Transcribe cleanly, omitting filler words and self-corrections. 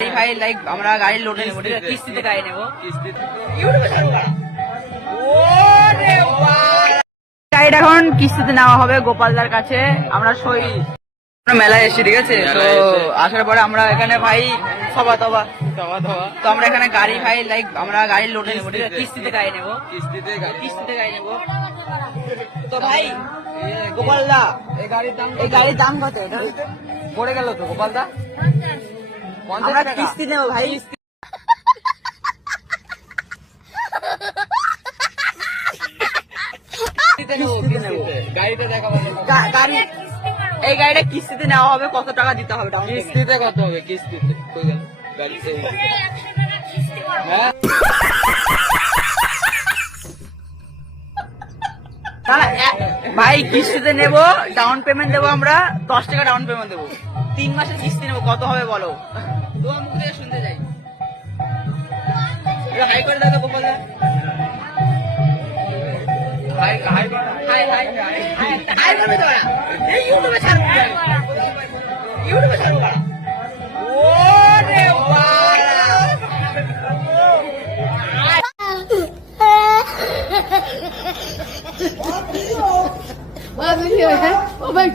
ভাই লাইক আমরা গাড়ি লোডে নেবো, ঠিক আছে? কিস্তিতে গাড়ি নেবো, গাড়িটা এখন কিস্তিতে নেওয়া হবে গোপালদার কাছে। আমরা সই মেলায় এসেছি, ঠিক আছে? তো আসার পরে আমরা এখানে ভাই সবা তবা তো আমরা এখানে গাড়ি ভাই লাইক আমরা গাড়ি লোডে নেবো, ঠিক আছে? কিস্তিতে গাড়ি নেবো, কিস্তিতে গাড়ি নেবো। তো ভাই গোপালদা এই গাড়ির দাম কত? এটা পড়ে গেল তো গোপালদা, আমরা কিস্তি নেবো ভাই। এই গাড়িটা কিস্তিতে নেওয়া হবে, কত টাকা দিতে হবে? কিস্তিতে কত হবে? কিস্তিতে ভাই কিস্তিতে নেবো, ডাউন পেমেন্ট দেবো আমরা 10 টাকা ডাউন পেমেন্ট দেবো, 3 মাসের কিস্তি নেবো। কত হবে বলো? তোমার মুখ থেকে শুনতে যাই। হাই করে দাও গোপাল দা, hi hi hi hi hi করবে তো না, এই ইউটিউবে ছাড়বো, ইউটিউবে ছাড়বো। ওরে বাবা Bazı diyor, o ben